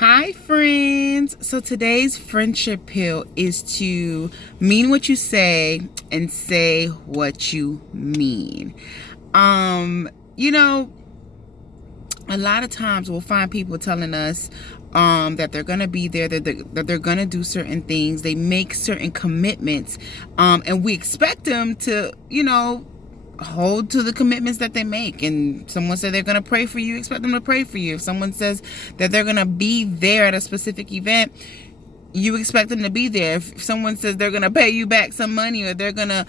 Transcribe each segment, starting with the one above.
Hi, friends. So today's friendship pill is to mean what you say and say what you mean. Um, you know, a lot of times we'll find people telling us that they're gonna be there, that they're gonna do certain things. They make certain commitments, and we expect them to, hold to the commitments that they make. And someone said they're going to pray for you, expect them to pray for you. If someone says that they're going to be there at a specific event, you expect them to be there. If someone says they're going to pay you back some money, or they're going to,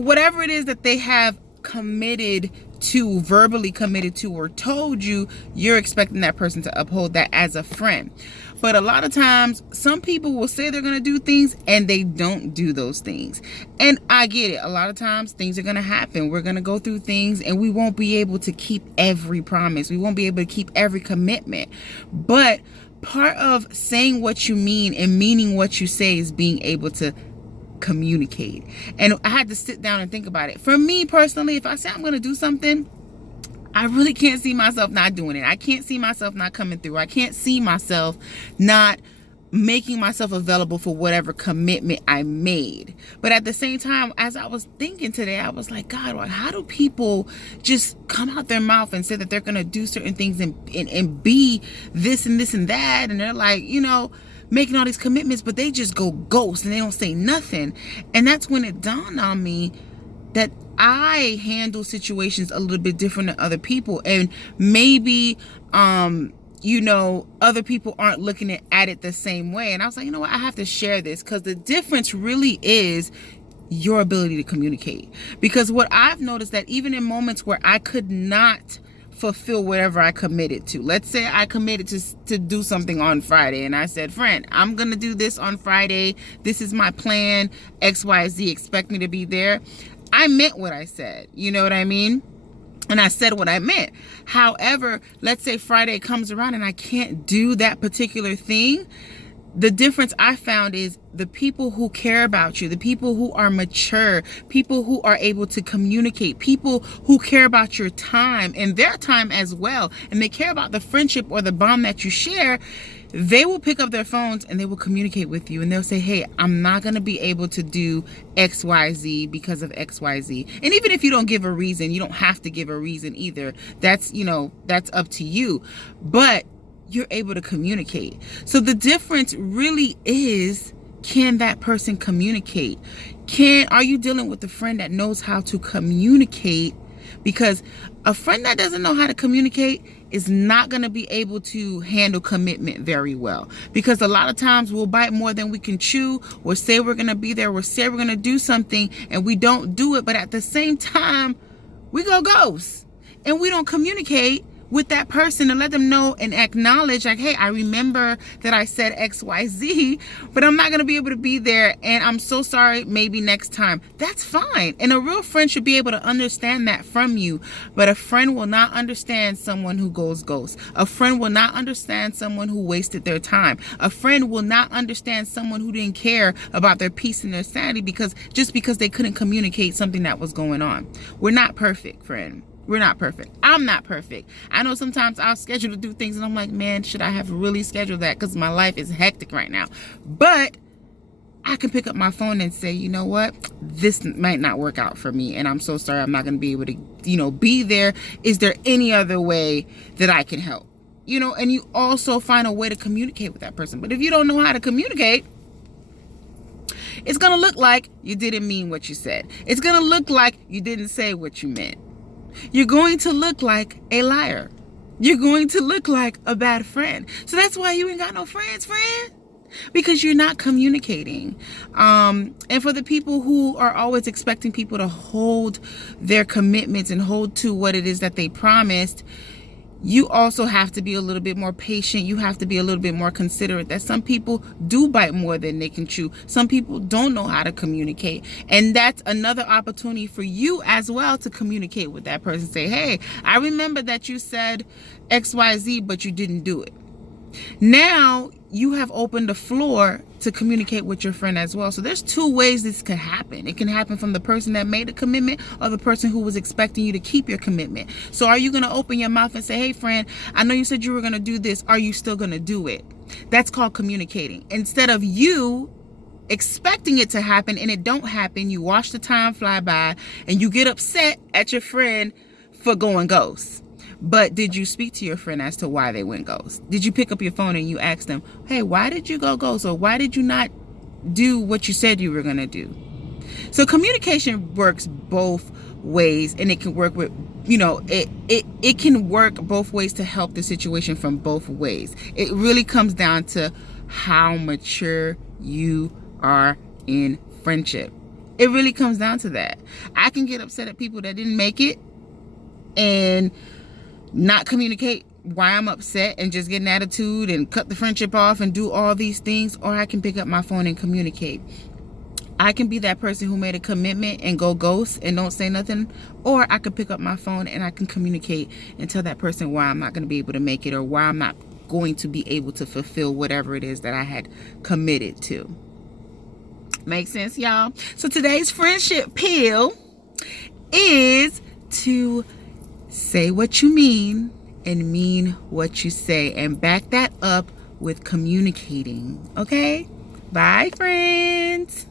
whatever it is that they have committed to, verbally committed to, or told you, you're expecting that person to uphold that as a friend. But a lot of times, some people will say they're going to do things and they don't do those things. And I get it. A lot of times things are going to happen. We're going to go through things and we won't be able to keep every promise. We won't be able to keep every commitment. But part of saying what you mean and meaning what you say is being able to communicate. And I had to sit down and think about it. For me personally, if I say I'm going to do something, I really can't see myself not doing it. I can't see myself not coming through. I can't see myself not making myself available for whatever commitment I made. But at the same time, as I was thinking today, I was like, God, how do people just come out their mouth and say that they're going to do certain things and be this and this and that? And they're like, making all these commitments, but they just go ghost and they don't say nothing. And that's when it dawned on me that I handle situations a little bit different than other people. And maybe, other people aren't looking at it the same way. And I was like, you know what? I have to share this, because the difference really is your ability to communicate. Because what I've noticed, that even in moments where I could not fulfill whatever I committed to. Let's say I committed to do something on Friday, and I said, friend, I'm going to do this on Friday. This is my plan, XYZ, expect me to be there. I meant what I said. You know what I mean? And I said what I meant. However, let's say Friday comes around and I can't do that particular thing. The difference I found is the people who care about you, the people who are mature, people who are able to communicate, people who care about your time and their time as well, and they care about the friendship or the bond that you share, they will pick up their phones and they will communicate with you, and they'll say, hey, I'm not going to be able to do XYZ because of XYZ. And even if you don't give a reason, you don't have to give a reason either. That's up to you. But you're able to communicate. So the difference really is, can that person communicate? Are you dealing with a friend that knows how to communicate? Because a friend that doesn't know how to communicate is not going to be able to handle commitment very well. Because a lot of times we'll bite more than we can chew. We'll say we're going to be there. We'll say we're going to do something and we don't do it. But at the same time, we go ghost and we don't communicate with that person to let them know and acknowledge, like, hey, I remember that I said XYZ, but I'm not going to be able to be there, and I'm so sorry, maybe next time. That's fine. And a real friend should be able to understand that from you. But a friend will not understand someone who goes ghost. A friend will not understand someone who wasted their time. A friend will not understand someone who didn't care about their peace and their sanity because they couldn't communicate something that was going on. We're not perfect, friend. We're not perfect. I'm not perfect. I know sometimes I'll schedule to do things and I'm like, man, should I have really scheduled that? Because my life is hectic right now. But I can pick up my phone and say, you know what? This might not work out for me. And I'm so sorry. I'm not going to be able to, be there. Is there any other way that I can help? And you also find a way to communicate with that person. But if you don't know how to communicate, it's going to look like you didn't mean what you said. It's going to look like you didn't say what you meant. You're going to look like a liar. You're going to look like a bad friend. So that's why you ain't got no friends, friend. Because you're not communicating. And for the people who are always expecting people to hold their commitments and hold to what it is that they promised, you also have to be a little bit more patient. You have to be a little bit more considerate that some people do bite more than they can chew. Some people don't know how to communicate. And that's another opportunity for you as well to communicate with that person. Say, hey, I remember that you said XYZ, but you didn't do it. Now you have opened the floor to communicate with your friend as well. So there's two ways this could happen. It can happen from the person that made a commitment or the person who was expecting you to keep your commitment. So are you going to open your mouth and say, hey friend, I know you said you were going to do this. Are you still going to do it? That's called communicating. Instead of you expecting it to happen and it don't happen, you watch the time fly by and you get upset at your friend for going ghost. But did you speak to your friend as to why they went ghost? Did you pick up your phone and you ask them, hey, why did you go ghost? Or why did you not do what you said you were going to do? So communication works both ways, and it can work with, it can work both ways to help the situation from both ways. It really comes down to how mature you are in friendship. It really comes down to that. I can get upset at people that didn't make it and not communicate why I'm upset and just get an attitude and cut the friendship off and do all these things, or I can pick up my phone and communicate. I can be that person who made a commitment and go ghost and don't say nothing, or I can pick up my phone and I can communicate and tell that person why I'm not going to be able to make it, or why I'm not going to be able to fulfill whatever it is that I had committed to. Make sense, y'all? So today's friendship pill is to say what you mean and mean what you say, and back that up with communicating. Okay? Bye, friends.